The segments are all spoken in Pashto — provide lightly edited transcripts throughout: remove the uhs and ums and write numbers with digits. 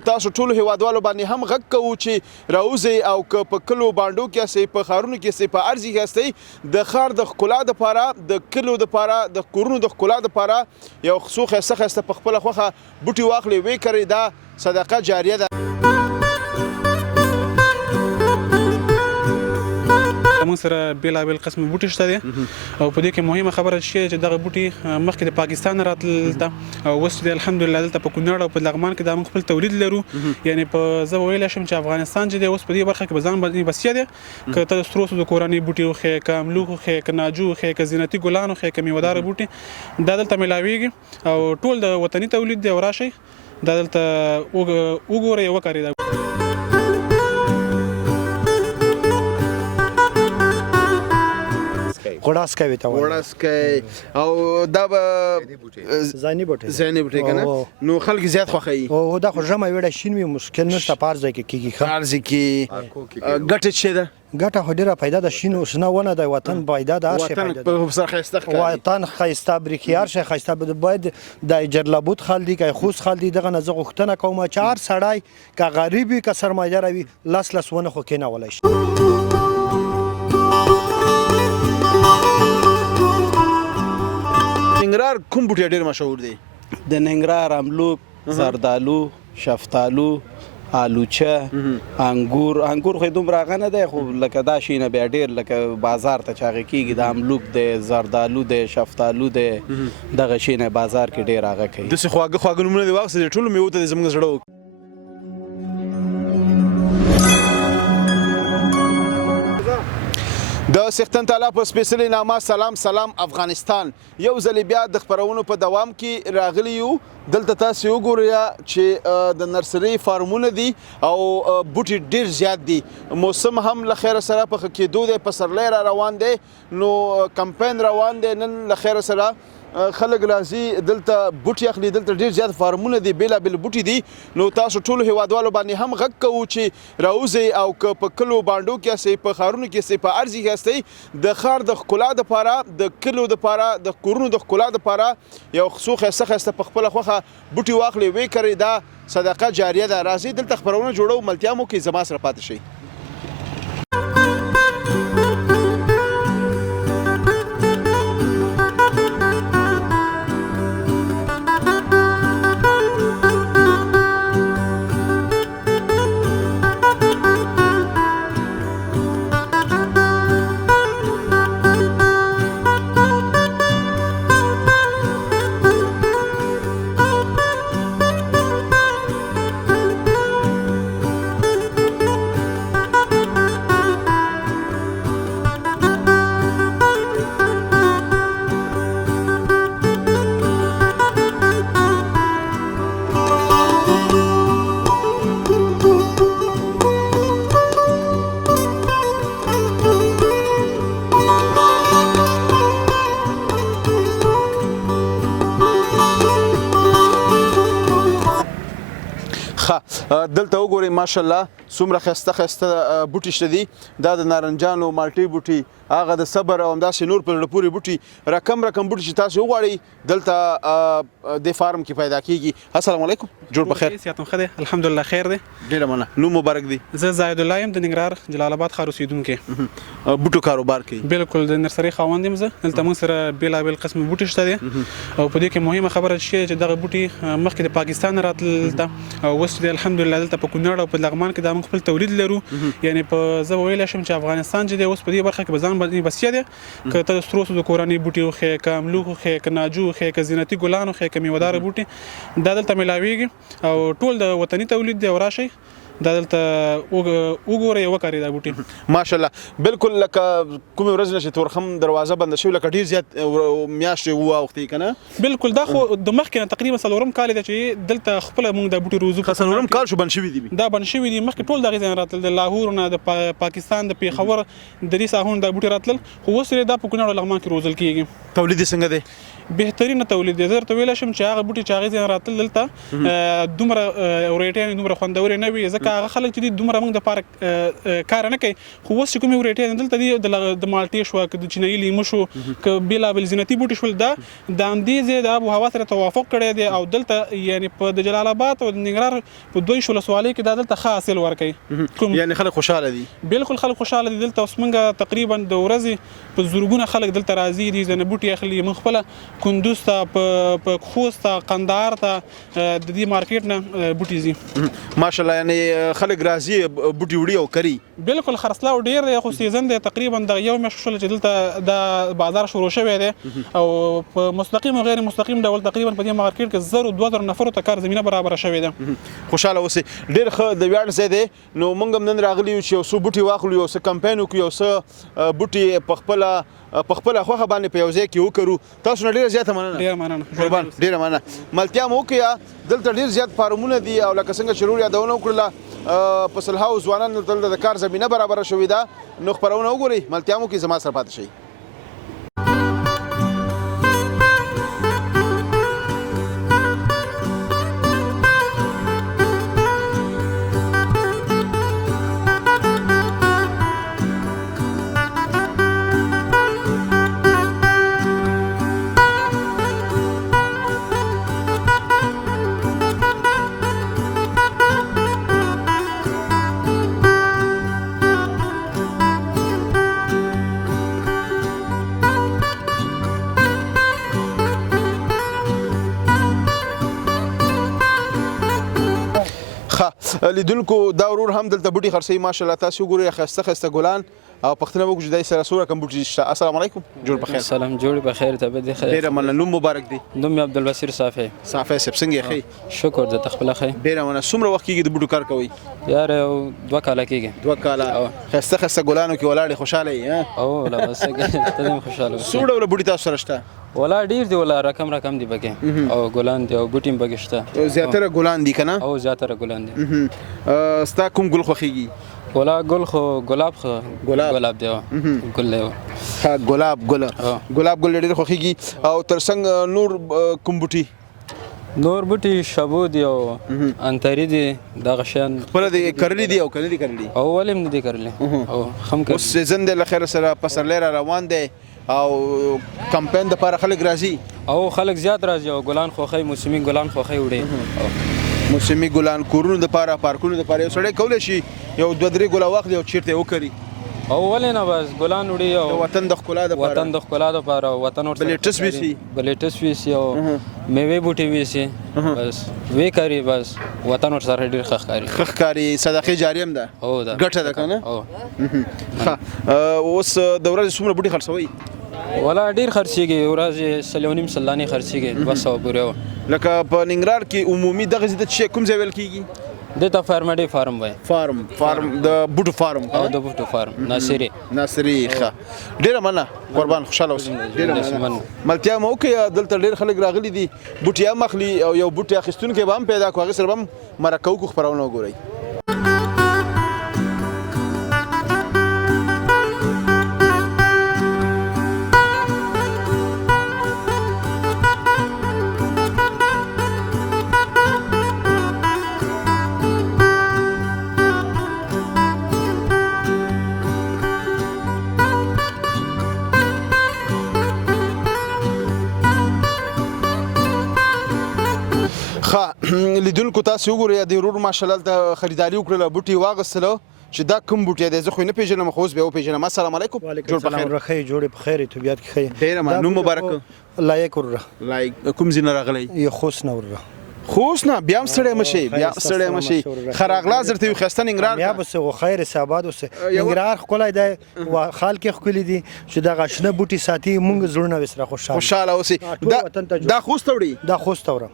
نو تاسو ټولو هیوادوالو باندې هم غږ کوو چې راوځئ او که په کلو بانډو کې هستئ په ښارونو کې هستئ په هر ځای کې هستئ د ښار د ښکلا دپاره د کلو دپاره د کورونو د ښکلا دپاره یو څو ښایسته ښایسته په خپله خوښه بوټي واخلئ ویې کرئ دا صدقه جاریه ده. موږ سره بېلابېل قسم بوټي شته دي او په دې کې مهمه خبره چې دغه بوټي مخکې د پاکستان نه راتلل دلته او اوس چې الحمدلله دلته په کونړ او په لغمان کې دا موږ خپل تولید لرو. یعنی په زه ویلی شم چې افغانستان چې دی اوس په دې برخه کې به ځان باندې بسیا دی که ته سرو سرو کورني بوټي وښیې که املوک وښیې که ناجو وښیې که زینتي ګلان وښیې که میوهداره بوټي دا دلته میلاویږي او ټول د وطني تولید دی او راشئ دا دلته وګورئ وکارئ. غوړاسکی ته وایي غوړاسکی او دا به ځاني بوټی بوټی که نه نو خلک زیات خوښوي او دا خو ژمی ویړه شین وي مشکل نشته په هر ځای کې کېږي ښه هر ځای کې ګټه څه ده ګټه خو ډېره پیدا ده شین شنه ونه د وطن پیدا ده هر شی پیدا ده وطن سره ښایسته ښکاري وطن ښایسته برېښي هر شی ښایسته باید د جرلابود خل دي که خوست خل دي دغه نه زه غوښتنه کوم چې هر سړی که غریب وي که سرمایه‌دار وي لس ونه خو کېنولی شي. ننګرهار کوم بوټي ډېر مشهور دی؟ د ننګرهار املوک زردالو شفتالو آلوچه انګور خو دومره هغه نه دی خو لکه دا شي نه بیا ډېر لکه بازار ته چې هغې کېږي د املوک دی زردالو دی شفتالو دی دغه شي نه بازار کې ډېر هغه کوي. داسې خواږه خواږه نومونه دې واخیستل ټولو میوو ته دې زموږ زړه د سختن تعالی په سپیڅلي نامه سلام افغانستان یو ځل بیا د خپرونو په دوام کې راغلی یو. دلته تاسو وګورئ چې د نرسري فارمونه دي او بوټي ډیر زیات دي. موسم هم له خیره سره په ښه کېدو دی پسرلی را روان دی نو کمپین روان دی نن له خیره سره خلک راځي دلته بوټي اخلي دلته ډیر زیات فارمونه دي بېلابېل بوټي دي نو تاسو ټولو هیوادوالو باندې هم غږ کوو چې راوځئ او که په کلو بانډو کې هستئ په ښارونو کې هستئ په هر ځای کې هستئ د ښار د ښکلا دپاره د کلو دپاره د کورونو د ښکلا دپاره یو څو ښایسته ښایسته په خپله خوښه بوټي واخلئ ویې کرئ دا صدقه جاریه ده. راځئ دلته خپرونه جوړو ملتیا مو کوئ زما سره پاتې شئ. دلته وګورئ ماشاءالله څومره ښایسته ښایسته بوټي شته دي. دا د نارنجانو مالټې بوټي هغه د صبر او همداسې نور په زړه پورې بوټي رقم بوټي چې تاسو وغواړئ دلته د فارم کې پیدا کیږي. السلام علیکم جوړ بخیر. صحت ښه دی الحمدلله خیر دی. ډېره مننه. نوم مبارک دی. زه زاهد الله یم د ننګرهار جلال آباد ښار اوسېدونکی. بوټو کاروبار کوي؟ بالکل د نرسري خاوند یم زه. دلته موږ سره بېلابېل قسم بوټي شته دي او په دې کې مهمه خبره چې دغه بوټي مخکې د پاکستان نه راتلل دلته او اوس چې الحمدلله دلته په کونړ او په لغمان کې دا موږ خپل تولید لرو. یعنی په زه ویلی شم چې افغانستان چې دی اوس په دې برخه کې به ځان باندې بسیا دی که ته سرو سرو کورني بوټي وښیې که املوک وښیې که ناجو وښیې که زینتي ګلان وښیې که میوهداره بوټي دا دلته میلاویږي او ټول د وطني تولید دی او راشئ دا دلته وګورئ وکارئ دا بوټي. ماشاءالله بالکل لکه کومې ورځ نه چې تورخم دروازه بنده شوې لکه ډېر زیات میاشتې واوښتې که نه؟ بالکل دا خو د مخکې نه تقریبا څلورم کال دی چې دلته خپله موږ دا بوټي روزو. څلورم کال شو بند شوي دي؟ دا بند شوي دي مخکې ټول د هغې ځای نه راتلل د لاهور نه د پاکستان د پېښور د دې ساحو نه دا بوټي راتلل خو اوس دا په کونړ او لغمان کې روزل کېږي. تولید یې څنګه دی؟ بهترینه تولید دی. زه درته ویلی شم چې هغه بوټي چې هغې ځای نه راتلل دلته دومره ورایټیانې دومره خوندورې نه وي، ځکه هغه خلک چې دي دومره موږ دپاره کار نه کوي. خو اوس چې کومې ورایټیانې دلته دي د مالټې شوه، که د چینایي لیمو شو، که بېلابېل زینتي بوټي شول، دا د همدې ځای د آب و هوا سره توافق کړی دی او دلته یعنې په د جلال آباد او د ننګرهار په 22 ولسوالۍ کې دا دلته ښه حاصل ورکوي. یعنې خلک خوشحاله دي. بالکل خلک خوشحاله دي. دلته اوس موږ تقریبا د ورځې په زرګونه خلک دلته راځي دي، ځنه بوټي اخلي. موږ خپله کندوز ته، په خوست ته، قندهار ته د دې مارکیټ نه بوټي ځي. ماشاءالله، یعنې خلک راځي بوټي وړي او کري. بالکل خرڅلاو ډېر دی، خو سیزن دی تقریبا د یو میاشت شوله چې دلته د بازار شروع شوی دی او په مستقیم او غیر مستقیم ډول تقریبا په دې مارکیټ کې 2000 نفرو ته کار زمینه برابره شوې ده. خوشحاله اوسئ. ډېر ښه د ویاړ ځای دی. نو موږ هم نن راغلي یو چې یو څو بوټي واخلو، یو څه کمپاین وکړو، یو څه بوټي په خپله خوښه باندې په یو ځای کې وکړو. تاسو نه ډېره زیاته مننه. ډېره مننه قربان، ډېره مننه. ملتیا مو وکړه. دلته ډېر زیات فارمونه دي او لکه څنګه چې رور یادونه وکړله، په سلهاو ځوانانو دلته د کار زمینه برابره شوې ده. نو خپرونه وګورئ، ملتیا مو وکړئ، زما سره پاتې شئ. لیدونکو، دا ورور هم دلته بوټي خرڅوي. ماشاءالله تاسو وګورئ، ښایسته ښایسته ګلان او پوښتنه وکړو چې دای سره څومره کم بوټي شته. السلام علیکم، جوړ بخیر. سلام، جوړ بخیر. طبیعت دې ښه؟ ډېره مننه. نوم مبارک دی؟ نوم مې عبدالبصیر صافی. صافی صاحب، څنګه یې ښې؟ شکر د تخپله ښه. ډېره مننه. څومره وخت کېږي د بوټو کار کوئ؟ یار یو 2 کاله کېږي. 2 کاله. ښایسته ښایسته ګلانو کې ولاړې، خوشحاله یې؟ او لا بس ته دې خوشاله اوسې. څو ډوله بوټي تاسو سره شته؟ ولا ډیر دی، ولا رقم دی پکې، او ګلان دی او بوټي پکې شته. زیاتره ګلان دي که نه؟ او زیاتره ګلان دي. ستا کوم ګل خوښېږي؟ ولا ګل خو ګلاب دی. ګل دی. ها، ګلاب ګل ډېر خوښېږي. او تر څنګ نور کوم بوټي؟ نور بوټي شابو دی او انتري دی، دغه شیان خپله دې کرلي دي او که نه دي کرلي؟ او ولې هم نه دي کرلي او هم کرلي. اوس سیزن دی له خیره سره، پسرلی را روان دی او کمپاین دپاره خلک راځي او خلک زیات راځي او ګلان خوښوي، موسمي ګلان خوښوي وړي. موسمي ګلان کورونو دپاره، پارکونو دپاره یو سړی کولی شي یو 2-3 ګله واخلي او چیرته یې وکري او ولې نه، بس ګلان وړي او وطن د ښکلا دپاره وطن ورسره بلیټس ویسي او میوې بوټي ویسي، بس وی کوي، بس وطن ورسره ډېر ښه ښکاري. صدقې جاریه هم ده، ګټه ده که نه؟ ښه. اوس د ورځې څومره بوټي خرڅوئ؟ ولا ډېر خرڅېږي، ورځې 1.5 سلانې خرڅېږي، 200 پورې. لکه په ننګرهار کې عمومي دغه ځای ته کوم ځای ویل کېږي؟ دته فارمډي فارم وای. فارم د بوټو فارم. او د بوټو فارم ناصری. ښه. ډېره مننه قربان، خوشحاله اوسئ. ډېره مننه. ملتیا مو وکړه. دلته ډېر خلک راغلي دي، بوټي هم اخلي او یو بوټي اخیستونکی به هم پیدا کړو، هغې سره به هم مرکه وکړو. خپرونه وګورئ. لیدونکو، تاسو وګورئ، د ورور ماشاءالله دلته خریداري وکړله، بوټي واغوستله چې دا کوم بوټی دی. زه خو یې نه پېژنم، خو اوس بیا وپېژنم. السلام علیکم. وعلیکم السلام. ورخی جوړې په خیر، طبیعت کې ښه. ډېره مننه. نوم مبارک؟ لایق ورره. کوم ځای نه راغلی؟ یو خوست نه ورره. خوست نه؟ بیا هم ستړی مه شئ، بیا ستړی مه شئ. ښه راغلاست درته یو ښایسته ننګرهار ته. بیا به څه خیر ساباد اوسه. ننګرهار ښکلی دی، خال کې ښکلي دي چې دغه شنه بوټي ساتي، موږ زړونه ورسره خوشحاله اوسئ. دا خوست ته وړي؟ دا خوست ته وړم.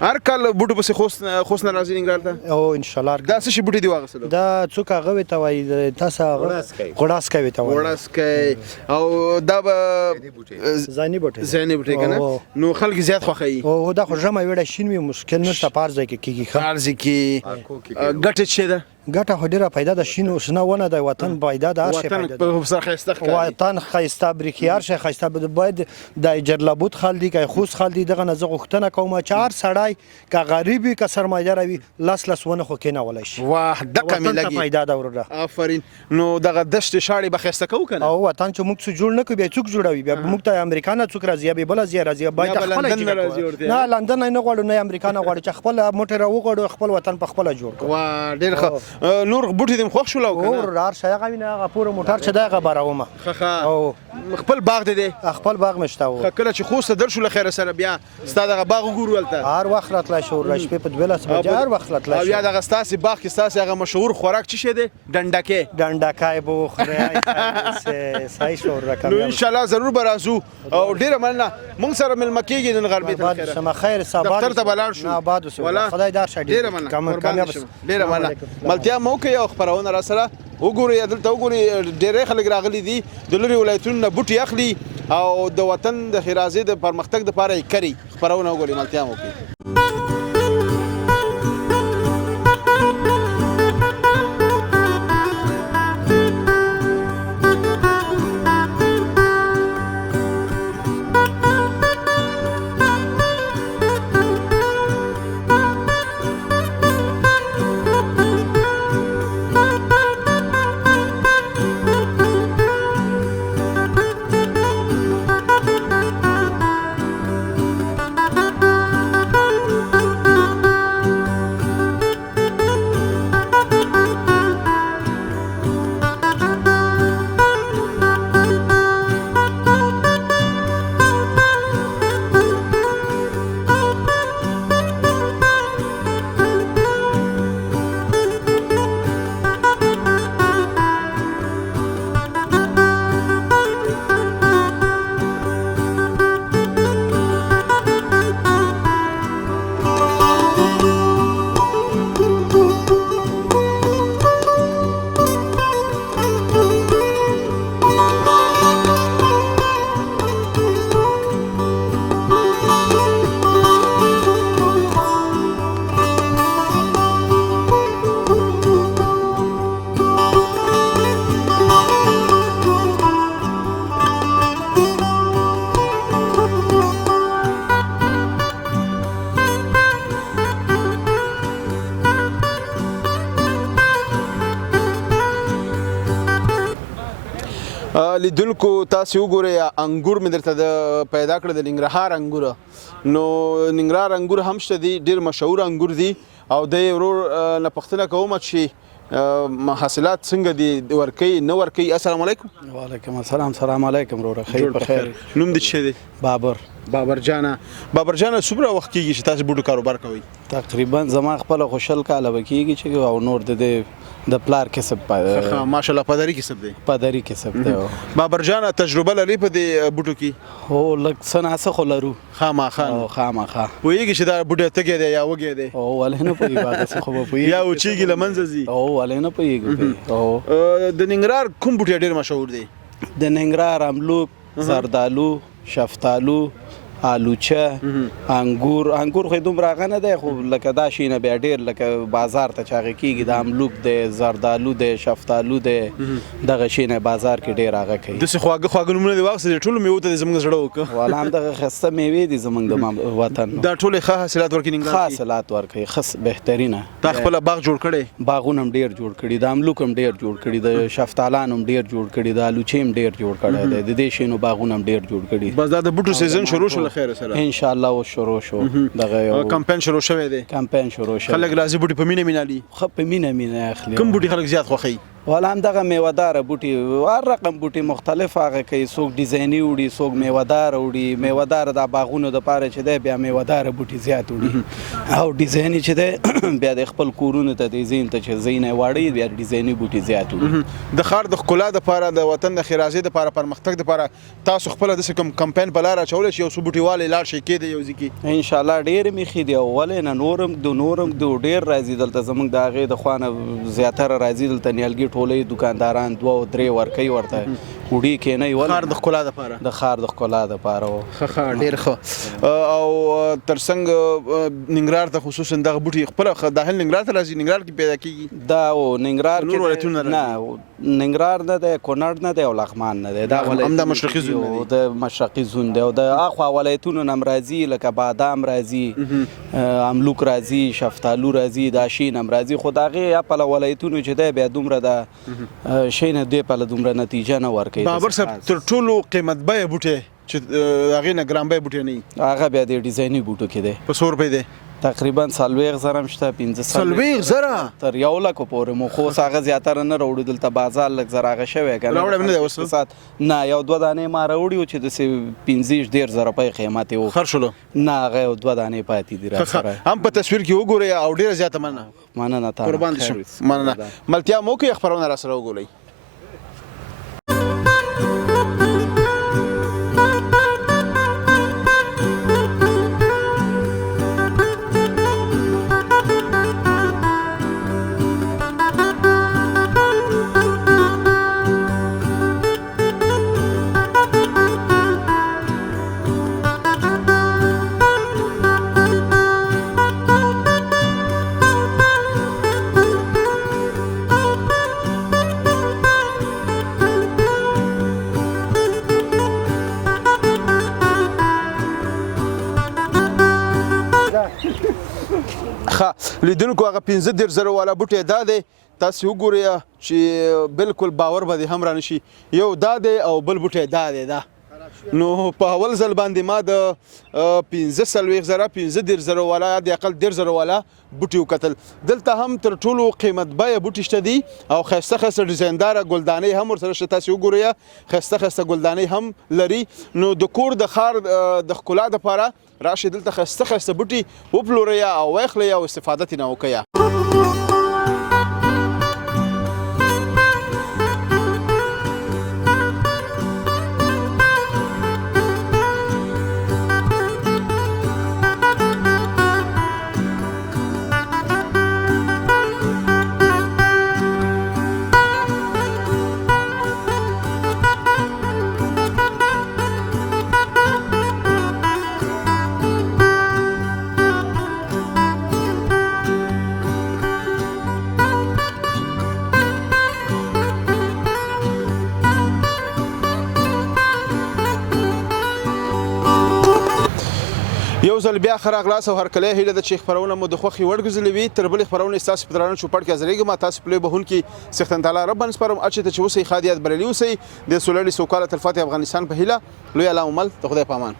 هر کال بوټو پسې خوست نه راځي ننګرهار ته؟ او انشاءالله. دا څه شي بوټي دي واغوستلو؟ دا څوک هغه وې ته وایي، تاسو هغه غوړاسکی وې ته وایي. غوړاسکی. او دا به زیني بوټی که نه؟ نو خلک زیات خوښوي. او دا خو ژمی ویړی شین وي، مشکل نشته، په هر ځای کې کېږي. هر ځای کې ګټه څه ده؟ ګټه خو ډېره پیدا ده شین او شنه ونه د وطن پیدا ده هر شی پیدا ده وطن سرخیسته ښکاري وطن ښایسته بریښي هر شی ښایسته باید د جرلابود خل دي که خوست خل دي دغه نه زه غوښتنه کوم چې هر سړی که غریب وي که سرمایه‌دار وي لس ونه خو کېنولی شي واه دقه مې وطن ته لګي پیدا ده ورونه آفرین نو دغه دشت شاړې به ښایسته کوو که نه او وطن چې موږ څه جوړ نه کړو بیا څوک جوړوي بیا موږ ته امریکا نه څوک راځي یا بیا بله ځای راځي باید یا به خپله لندن نه جګه راځي کړو. ورته. نه لندن نه غواړو نه امریکا نه غواړو چې خپل موټر راوغواړو خپل وطن په خپله جوړ کړو واه ډېر ښه نور بوټي دې م خوښ شول او که نه اور هر شی هغه وینه هغه پوره موټر چې دی هغه بارومه ښه او خپل باغ دې دی خپل باغ مې شته و کله چې خوست ته در شو له خیره سره بیا ستا دغه باغ وګورو هلته هر وخت راتلی شو ورځ شپې په 12 بجې هر وخت راتلی او شو یا دغه ستاسې باغ کې ستاسې هغه مشهور خوراک څه شی دی ډنډکې ډنډکای به وخورې صحیح شو ورکه نو انشاءالله ضرور به راځو او ډېره مننه موږ سره مېلمه کېږي نن غرمې ته آباد خیره شمه خیر سبا دفتر ته به لاړ شو نه آباد اوسه ولا خدای دار شه ډېره مننه قربانه شم ډېره مننه ملتیا مو کوي او خپرونه را سره وګورئ دلته وګورئ ډېری خلک راغلي دي د لرې ولایتونو نه بوټي اخلي او د وطن د ښېرازۍ د پرمختګ دپاره یې کري خپرونه وګورئ ملتیا مو کوي لیدونکو تاسو وګورئ انګور مې درته د پیدا کړ د ننګرهار انګور نو ننګرهار انګور هم شته دي ډېر مشهور انګور دي او د ورور نه پوښتنه کوم چې حاصلات څنګه دي ورکوي نه ورکوي السلام علیکم وعلیکم السلام سلام علیکم وروره خیر په خیر نوم دې څه دی بابر جانه څومره وخت کېږي چې تاسو بوټو کاروبار کوئ تقریبا زما خپله خو 20 کاله به کېږي چې او نور د پلار کسب ماشاءالله پدري کسب دی پدري کسب دی بابر جانه تجربه لري په دې بوټو کې هو لږ څه ناڅه خو لرو خامخا پوهېږي چې دا بوټی تږی دی یا وږی دی او ولې نه پوهېږي هغه څه خو به پوهېږي یا وچېږي له منځه ځي او ولې نه پوهېږي د ننګرهار کوم بوټی ډېر مشهور دی د ننګرهار املوک زردالو شفتالو آلوچه انګور خو دومره هغه نه دی خو لکه دا شي نه بیا ډېر لکه بازار ته چې هغه کېږي د املوک دی زردالو دی شفتالو دی دغه شي نه بازار کې ډېر هغه کوي داسې خواږه نومونه دې واخیستې ټولو میوو ته دې زموږ زړه وکړه والا همدغه ښایسته میوې دي زموږ د وطن دا ټولې ښه حاصلات ورکوي ښه حاصلات ورکوي ښه بهترینه تا خپله باغ جوړ کړی باغونه هم ډېر جوړ کړي د املوک هم ډېر جوړ کړي د شفتالان هم ډېر جوړ کړي د الوچې هم ډېر جوړ کړی دی د دې شیانو باغونه هم ډېر جوړ کړي بس دا د بوټو سیزن شروع شو له خیره سره ان شاء الله شروع شو دغه یو کمپاین شروع شوی دی کمپاین شروع شو خلک راځي بوټي په مینه مینالي خو په مینه اخلي کوم بوټي خلک زیات خوښوي والا هم دغه میوهدار بوټي هر رقم بوټي مختلف هغه کوي څوک ډیزایني وړي څوک میوهدار وړي میوهدار د باغونو دپاره چې دی بیا میوهدار بوټي زیات وړي او ډیزایني چې دی بیا د خپل کورونو ته د زین ته چې زین واړي بیا ډیزایني بوټي زیات وړي د ښار د ښکلا دپاره د وطن د ښېرازۍ دپاره پرمختګ دپاره تاسو خپله داسې کوم کمپاین په لاره اچولی چې یو څو بوټیوالې لاړ شي کېدی یو ځای کې انشاءالله ډېرې مېښې دي او ولې نه نورم ډېر راځي دلته زموږ د هغې د خوا نه زیاتره راځي دلته نیالګي ټولې دکانداران 2 او 3 ورکوي ورته وړي کېنئ ښار د ښکلا دپاره د ښار د ښکلا دپاره و ښه ډېر ښه او تر څنګ ننګرهار ته خصوصا دغه بوټي خپله داخل ننګرهار ته راځي ننګرهار کې پیدا کېږي دا و ننګرهار نور ولایتونه کې نه ننګرهار نه دی کونړ نه دی او لغمان نه دی دا همدا مشرقي زون دی د مشرقي زون دی او د اخوا ولایتونو نه هم راځي لکه بادام راځي املوک راځي شفتالو راځي دا شي نه هم راځي خو د هغې اپله ولایتونو چې دی بیا دومره د شی نه دی پله دومره نتیجه نه ورکوي بابر صاحب تر ټولو قیمت بیه بوټی چې هغې نه ګران بیه بوټی نه وي هغه بیا د ډیزایني بوټو کې دی په 100 روپۍ دی تقریبا 40,000 هم شته 15,000 تر 1 لک پورې مو خو اوس هغه زیاتره نه راوړو دلته بازار لږ زر هغه شوی که راوړی هم نه دی اوس نه یو 2 دانې ما راوړي وو چې داسې 15,000 روپۍ قیمت یې و خر شلو نه هغه یو 2 دانې پاتې دي راسره هم په تصویر کې وګورئ او ډېره زیاته مننه تا قربان دې شم مننه ملتیا مو کوي خپرونه راسره وګورئ لیدونکو هغه 15,000 والا بوټی دا دی تاسې وګورئ چې بالکل باور به دې هم رانشي یو دا دی او بل بوټی دا دی دا نو په اول ځل باندې ما د 15,000 والا د اقل 1,000 والا بوټي وکتل دلته هم تر ټولو قیمت بیه بوټي شته دي او ښایسته ښایسته ډیزاینداره ګلدانۍ هم ورسره شته تاسې وګورئ ښایسته ښایسته ګلدانۍ هم لري نو د کور د ښار د ښکلا دپاره راشئ دلته ښایسته ښایسته بوټي وپلورئ او ویخلئ او استفاده ترېنه وکئ یو ځل بیا ښه راغلاست او هرکلی هیله ده چې خپرونه مو د خوښې وړ ګرځېدلې وي تر بلې خپرونې ستاسو په درانه چوپړ کې حاضرېږم تاسو په لوی بهونکي څښتن تعالی رب باندې سپارم هر چېرته چې اوسئ ښاد یاد بریالي اوسئ د سولړي سوکاله تلفاتې افغانستان په هیله لوی الله مل د خدای په امان